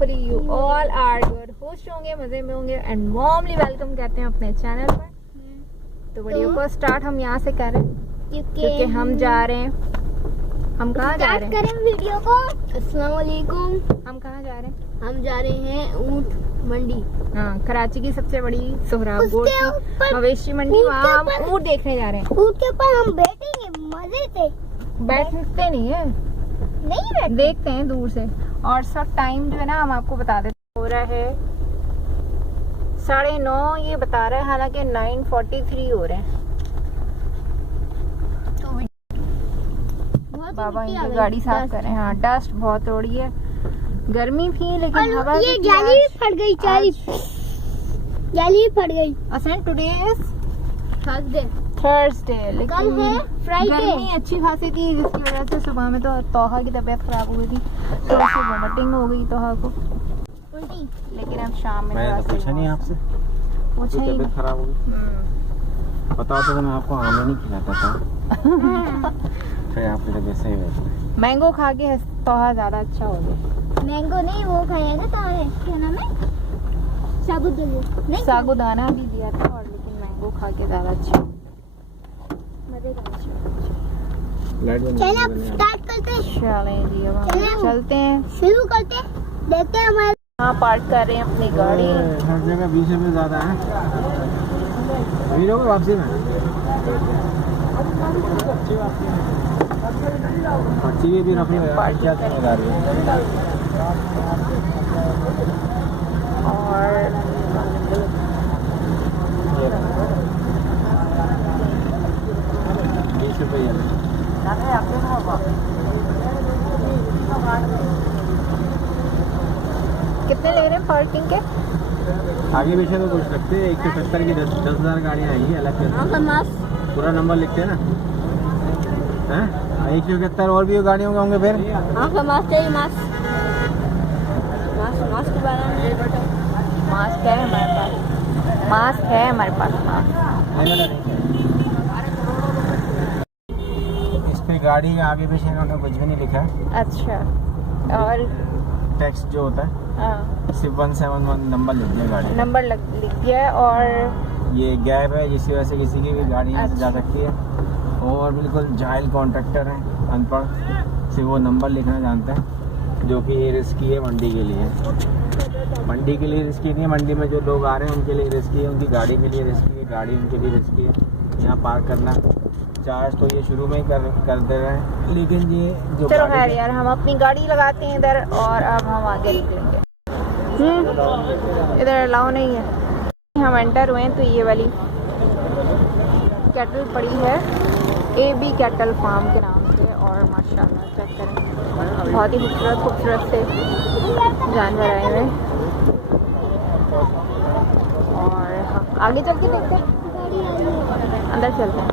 Hopefully you all are good, खुश होंगे, मजे में होंगे एंड वार्मली वेलकम कहते हैं अपने चैनल पर। तो वीडियो को स्टार्ट हम यहाँ से कर रहे हैं क्योंकि हम जा रहे हैं, हम कहाँ जा रहे हैं? करें वीडियो को। अस्सलाम वालेकुम। हम कहाँ जा रहे हैं? हम जा रहे हैं ऊंट मंडी। हाँ, कराची की सबसे बड़ी सोहराब गोट की मवेशी मंडी, वहाँ हम ऊंट देखने जा रहे हैं। ऊंट के ऊपर हम बैठेंगे मजे से। बैठते नहीं है, नहीं देखते हैं दूर से। और सब टाइम जो है ना हम आपको बता देते, हो रहा है 9:30, ये बता रहा है, हालांकि 9:43 हो रहे हैं। बाबा इनकी गाड़ी साफ कर रहे हैं। हाँ, डस्ट बहुत हो रही है, गर्मी थी लेकिन हवा ये जाली भी फट गई, जाली फट गई। असन टुडे इज थर्सडे, लेकिन कल है फ्राइडे। गर्मी अच्छी खासी थी जिसकी वजह से सुबह में तो तोहा की तबीयत खराब हो गई थी, थोड़ी सी वोमिटिंग हो गई तोहा को, लेकिन अब शाम में मैंने तो पूछा नहीं आपसे, पूछा ही तबीयत खराब हो गई। पता तो मैं आपको आम नहीं खिलाता था। फिर आपकी तबीयत सही है। मैंगो खा के तोहा ज्यादा अच्छा हो गया। मैंगो नहीं, वो खाया ना तारे, क्या नाम है, साबुदाना। साबुदाना भी दिया था, और लेकिन मैंगो खा के ज्यादा अच्छा। चलिए अब स्टार्ट करते हैं। चलें जी, अब चलें। हम चलते हैं, शुरू करते हैं, देखते हैं हमारे। यहाँ पार्क कर रहे हैं अपनी गाड़ी। हर जगह 20 रुपये ज़्यादा है। वापसी में पर्ची भी रखी है, पार्टी क्या करें। जिम्मेदारी है। और कितने ले रहे हैं पार्किंग के? आगे पीछे तो कुछ लगते हैं, 170 की 10,000 गाड़ियाँ आई अलग से, पूरा नंबर लिखते हैं ना, हैं 171 और भी गाड़ियों के होंगे फिर। मास्क चाहिए, मास्क के बारे में। मास्क है हमारे पास, मास्क है हमारे पास। इस पे गाड़ी के आगे पीछे इन्होंने कुछ भी नहीं लिखा है। अच्छा, और टैक्स जो होता है हाँ, सिर्फ 171 नंबर लिख दिया गाड़ी, नंबर लिख दिया है। और ये गैप है जिसकी वजह से किसी की भी गाड़ी यहाँ से जा अच्छा। सकती है। और बिल्कुल जाहिल कॉन्ट्रैक्टर हैं, अनपढ़, सिर्फ वो नंबर लिखना जानते हैं, जो कि ये रिस्की है मंडी के लिए। मंडी के लिए रिस्की नहीं है, मंडी में जो लोग आ रहे हैं उनके लिए रिस्की है, उनकी गाड़ी के लिए रिस्की है, गाड़ी उनके लिए रिस्की है। यहाँ पार्क करना चार्ज तो ये शुरू में ही कर दे रहे हैं, लेकिन ये जो चलो खैर यार, हम अपनी गाड़ी लगाते हैं इधर और अब हम आगे निकलेंगे। इधर अलाउ नहीं है। हम एंटर हुए हैं तो ये वाली कैटल पड़ी है, AB कैटल फार्म के नाम से, और माशाल्लाह चेक करें, बहुत ही खूबसूरत से जानवर आए हुए हैं। और हम आगे चल के देखते हैं, अंदर चलते हैं।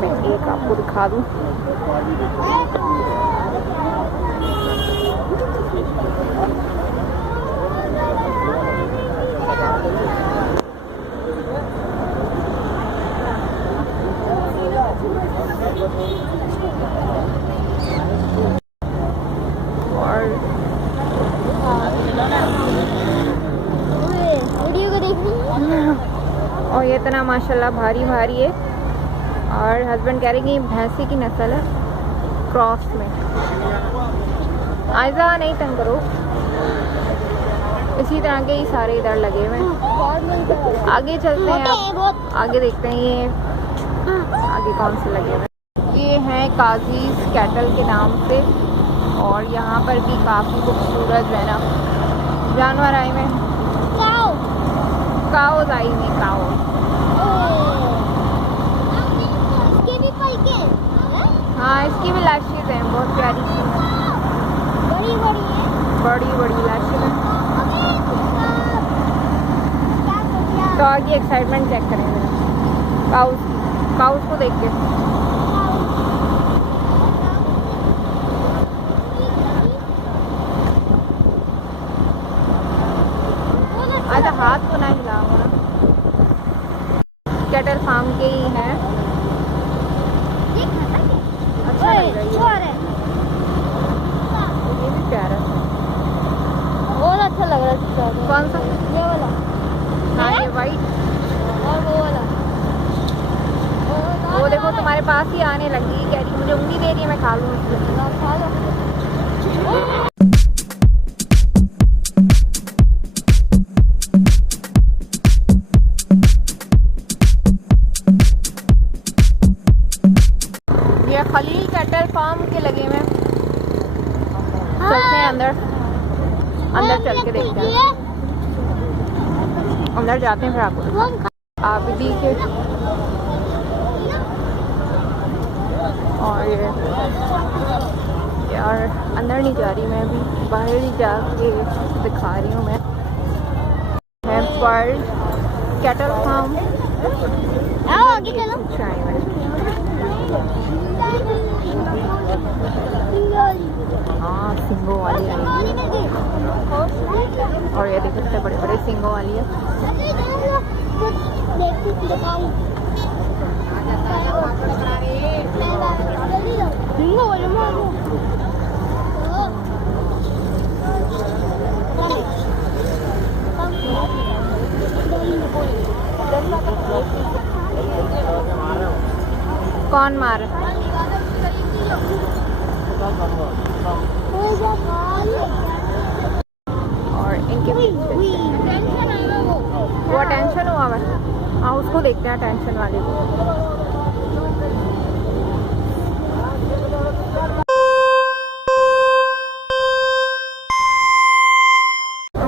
मैं एक आपको दिखा दूं, और ये इतना माशाल्लाह भारी है। और हस्बैंड कह रहे कि भैंसी की नस्ल है, क्रॉस में। आयजा नहीं तंग करो, इसी तरह के ही सारे इधर लगे हुए हैं। आगे चलते हैं, अब आगे देखते हैं ये आगे कौन से लगे हुए हैं। ये हैं काजीज कैटल के नाम से, और यहाँ पर भी काफ़ी खूबसूरत जो है ना जानवर आए हुए हैं। काउज आई हुई, काउज। हाँ, इसकी भी लैशेज हैं, बहुत प्यारी सी, बड़ी लैशेज हैं। तो आगे एक्साइटमेंट चेक करेंगे काउज को देख के। अच्छा, हाथ को ना हिलाओ ना, कैटल फार्म के ही हैं। अच्छा लग रही है। कौन सा? ये वाला हाँ ये वाइट। और वो वाला वो देखो तुम्हारे पास ही आने लगी, कह रही मुझे उंगली दे रही है, मैं खा लूँ उसको। खा लो। ये खलील कैटल फार्म के लगे हुए हैं। चलते हैं अंदर, अंदर चल के देखते हैं। अंदर जाते हैं फिर आपको आप भी के। और ये यार अंदर नहीं जा रही मैं, अभी बाहर ही जाके दिखा रही हूँ मैं। है पर कैटल फार्म। आगे चलो। हाँ सिंगों वाली आएगी। और ये देखो कितने बड़े बड़े सिंगों वाली है। कौन मार? और इनके वो टेंशन हुआ है। हाँ उसको देखते हैं टेंशन वाले को।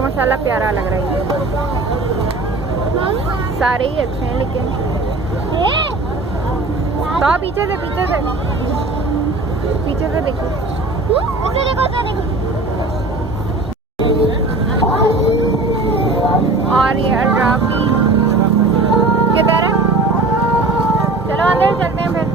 मसाला प्यारा लग रहा है, सारे ही अच्छे हैं लेकिन तो पीछे से देखो। और ये अड्राफी किधर है? चलो अंदर चलते हैं फिर।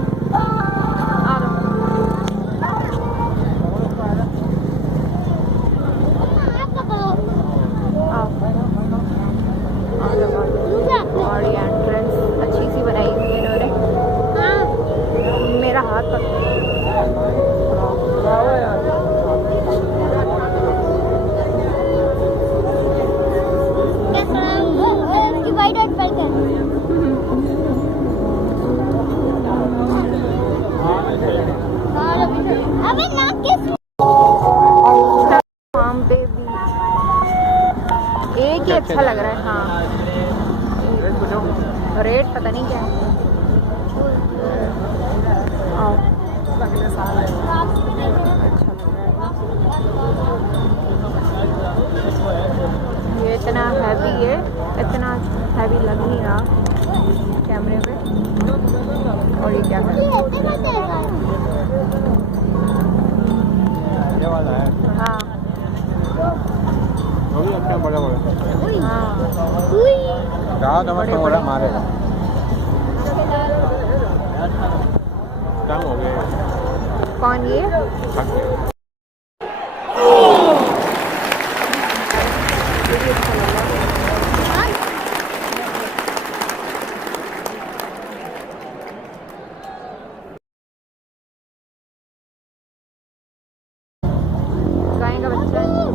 और ये एंट्रेंस अच्छी सी बनाई हुई है इन्होंने। मेरा हाथ फार्म पे भी एक ही अच्छा लग रहा है। हाँ रेट पता नहीं क्या है। अच्छा ये इतना हैवी है, इतना हैवी लग नहीं रहा कैमरे पे। और ये क्या है? ये वाला है। हाँ वो भी अच्छा बड़ा हाँ तो मैं थोड़ा मारेगा कम हो गया। कौन ये? गाय का बच्चा है।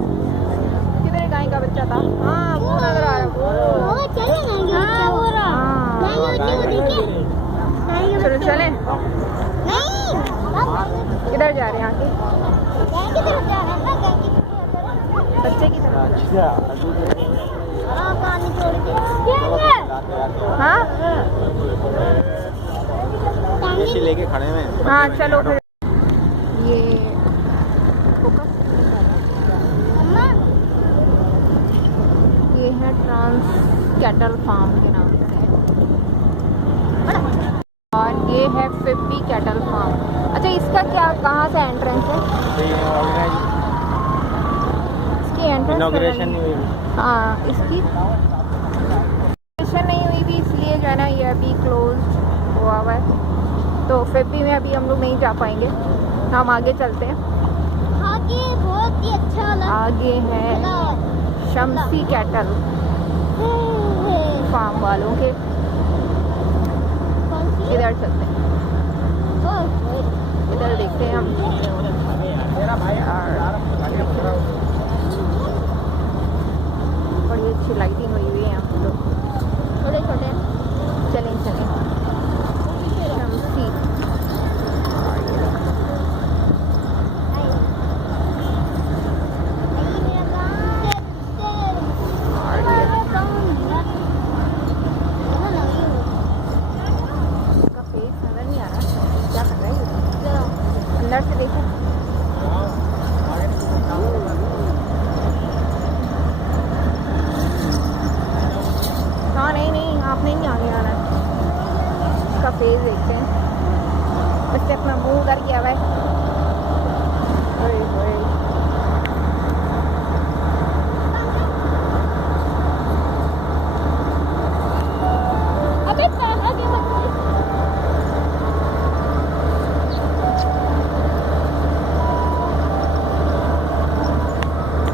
किधर है गाय का बच्चा था? हाँ वो नजर आ रहा है वो। चलो चले। किधर जा रहे हैं आगे? बच्चे की तरफ। हाँ ऐसे लेके खड़े हैं। हाँ चलो फिर। ये ये है ट्रांस कैटल फार्म के नाम से। और ये है 50 कैटल फार्म। अच्छा इसका क्या कहाँ से एंट्रेंस है? इसकी एंट्रेंस इनॉग्रेशन नहीं हुई। हाँ इसकी इनॉग्रेशन नहीं हुई थी, इसलिए जो है ना ये अभी क्लोज हुआ हुआ है। तो 50 में अभी हम लोग नहीं जा पाएंगे, हम आगे चलते हैं। आगे बहुत ही अच्छा आगे है शम्सी कैटल फार्म वालों के। इधर चलते हैं, इधर देखते हैं हम। अच्छी लाइटिंग हुई हुई है यहाँ पे। छोटे छोटे चलें चलें शम्सी। इसका फेस नजर नहीं आ रहा, क्या कर रहा है ये? अंदर से देखो। हाँ नहीं नहीं, आपने नहीं आगे आना है। इसका फेस देखते हैं। बच्चे अपना मुंह उधर किया हुआ है। ओए होए। अबे आगे मत।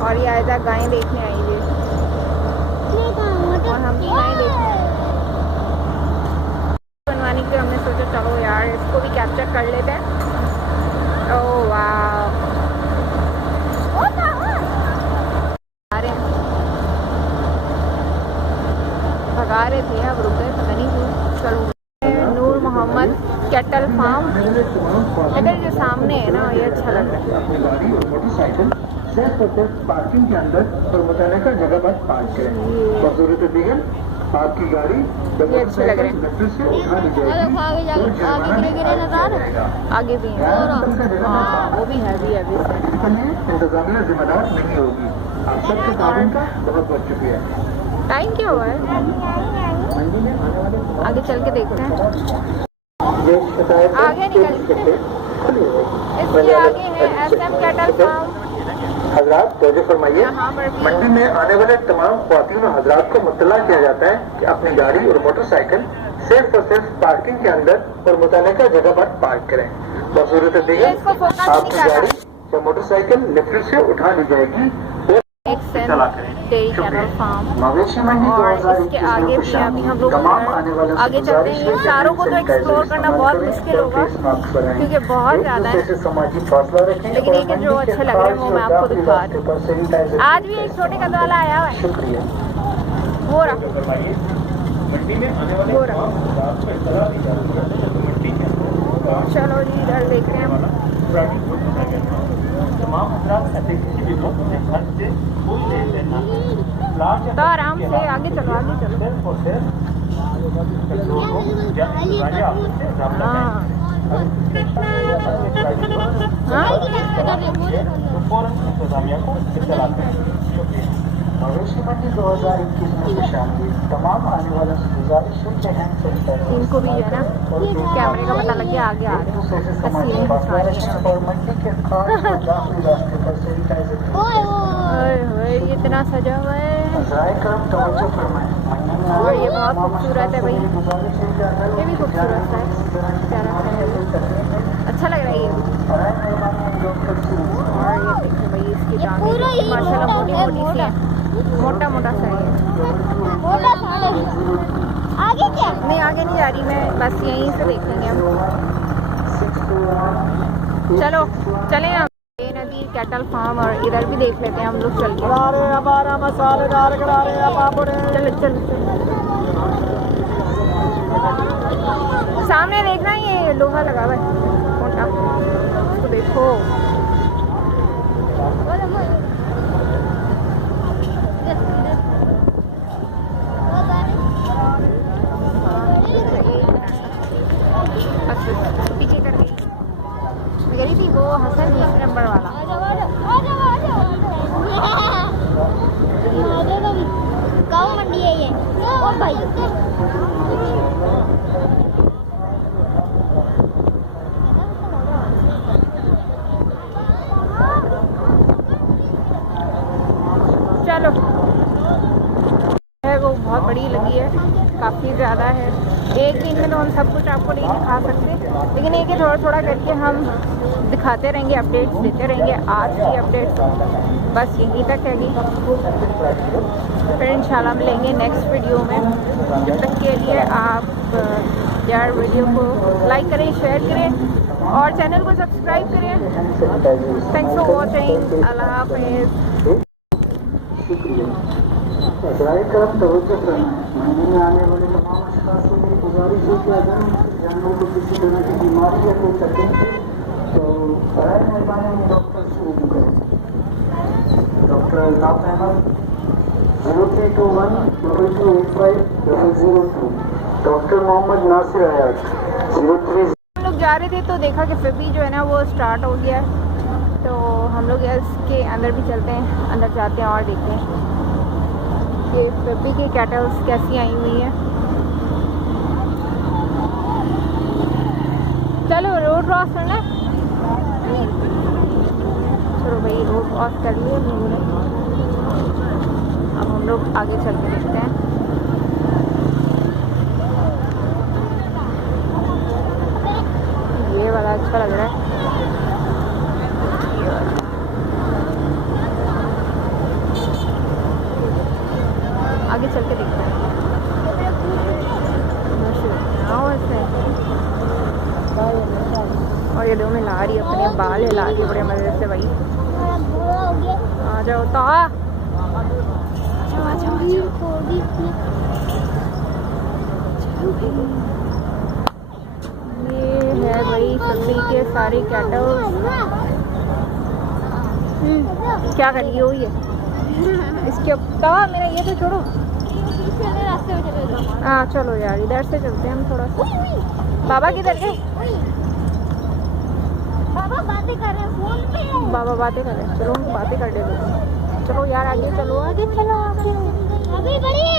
और ये आयदा गायें देखने आई हुई है और हम भी गायें देखने बनवाने के हमने सोचा चलो यार इसको भी कैप्चर कर लेते हैं। ओह वाह, आ रहे हैं, भगा रहे थे, अब रुक गए, पता नहीं क्यों। चलो नूर मोहम्मद कैटल फार्म, इधर जो सामने है ना, ये अच्छा लग रहा है। अपनी गाड़ी और मोटरसाइकिल सिर्फ और सिर्फ पार्किंग के अंदर और मुतल्लिका का जगह पर पार्क करें। बजूरत दीगर आपकी गाड़ी ये अच्छे लग रहे हैं। गटर से उठा ली और देखो आगे जाएगी। आगे गिरे गिरे नजर आ रहे हैं। आगे भी है, हाँ वो भी हैवी हैवी से। इंतजामिया जिम्मेदार नहीं होगी। आप सबके ताउन का बहुत बहुत शुक्रिया। टाइम क्या हुआ है? आगे चल के देखते हैं। ये शिकायत आगे निकल, इसके आगे है SM कैटल फार्म। हजरात तवज्जो फरमाइए, यहाँ पर भी मंडी में आने वाले तमाम ख्वातीन और हजरात को मुत्तला किया जाता है कि अपनी गाड़ी और मोटरसाइकिल सिर्फ और सिर्फ पार्किंग के अंदर और मुतल्लिका जगह पर पार्क करें। बसूरत ये दीगर इसको फोकस नहीं आपकी कर गाड़ी रहा। या मोटरसाइकिल लिफ्ट से उठा ली जाएगी। XN dairy cattle farm. मवेशी मंडी और 2021 इसके आगे भी अभी हम लोग आगे चलते हैं। ये चारों को तो एक्सप्लोर करना बहुत मुश्किल होगा क्योंकि बहुत ज़्यादा है, समाजी फासला रखें। लेकिन एक जो अच्छे लग रहे हैं वो मैं आपको दिखा रही हूँ। आज भी एक छोटे कद वाला आया हुआ है, शुक्रिया। वो रहा वो रहा। चलो जी इधर देख रहे हैं हम। तो आराम से आगे चलो आगे चलो। मवेशी मंडी 2021 में खुशामदीद। तमाम आने वालों से गुजारिश है कि हैंड सैनिटाइजर इनको भी जो है ना कैमरे का पता लग गया, आगे आ रहे दूसरे से हैं, समाजी तस्वीरें फासला खिंचवा रही रखें हैं। और मंडी के खास और दाखिली रास्ते पर सैनिटाइजर ओए ओए ओए होए, ये इतना सजा हुआ है ज़ाय करम तवज्जो फरमाएं। और ये बहुत खूबसूरत है भाई, ये भी खूबसूरत सा है, प्यारा सा है, अच्छा लग रहा है ये भी। और ये देखिए भाई इसकी पूरा टांगें ही माशाल्लाह मोटी मोटा है, मोटी सी है, मोटा मोटा सा है। मोटा था। आगे क्या? नहीं आगे नहीं जा रही मैं, बस यहीं से देखेंगे हम। चलो चलें हम नदी कैटल फार्म और इधर भी देख लेते हैं हम लोग चल के। मसालेदार करा रहे हैं पापड़। चलो चलो सामने देखना, ये लोहा लगा हुआ है मोटा, उसको देखो। पीछे कर गई थी वो हसन एक नंबर वाला। गाँव मंडी है ये। ओ भाई चलो है वो बहुत बड़ी लगी है, काफ़ी ज़्यादा है। एक दिन में तो हम सब कुछ आपको नहीं दिखा सकते, लेकिन एक ही थोड़ा थोड़ा करके हम दिखाते रहेंगे, अपडेट्स देते रहेंगे। आज की अपडेट्स बस यहीं तक हैगी, फिर इंशाल्लाह मिलेंगे नेक्स्ट वीडियो में। जब तक के लिए आप यार वीडियो को लाइक करें, शेयर करें और चैनल को सब्सक्राइब करें। थैंक्स फॉर वॉचिंग, अल्लाह हाफिज़। शुक्रिया। दाएं तरफ तवज्जो करना है। मंडी में आने वाले तमाम अशखास को मेरी गुजारिश है कि अगर जानवर को किसी तरह की बीमारी या कोई तकलीफ है तो बराए मेहरबानी डॉक्टर से रूबरू करें। डॉक्टर अल्ताफ अहमद 0321228502। डॉक्टर मोहम्मद नासिर हयात 03। हम लोग जा रहे थे तो देखा कि फेबी जो है ना वो स्टार्ट हो गया है, तो हम लोग इसके अंदर भी चलते हैं, अंदर जाते हैं और देखते हैं कि फेबी की कैटल्स कैसी आई हुई हैं। चलो रोड क्रॉस करना है, चलो भाई रोड क्रॉस कर लिए हम लोगों ने। अब हम लोग आगे चल के देखते हैं। ये वाला अच्छा लग रहा है, ये वाला। आगे चल के देखते हैं। और ये दो में ला रही है, अपने बाल हिला रही है बड़े मजे से भाई। आ जाओ तो ये है भाई सभी के सारे कैटल्स। क्या करिए हुई है इसके तवा मेरा, ये तो छोड़ो। हाँ चलो यार इधर से चलते हैं हम थोड़ा सा। बाबा किधर गए? बाबा बातें कर रहे हैं फोन पे। बाबा बातें कर रहे हैं, चलो हम बातें कर लेते हैं। चलो यार आगे चलो, आगे चलो, आगे अभी बढ़िए।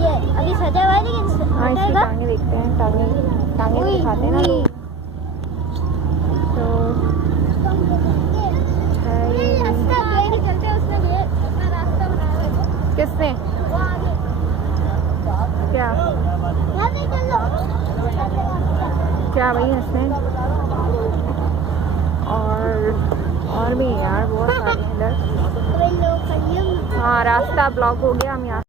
ये अभी सजा हुआ है लेकिन हाँ इसकी हटेगा। टांगे देखते हैं, टांगे टांगे भी दिखाते हैं ना लोग। तो है ये। रास्ता लेके चलते हैं, उसने भी अपना रास्ता बनाया है। किसने? वो आगे क्या यहाँ से चलो। क्या भाई इसने? और भी यार बहुत सारे हैं इधर। कोई लोग कहिए हाँ रास्ता ब्लॉक हो गया, हम यहाँ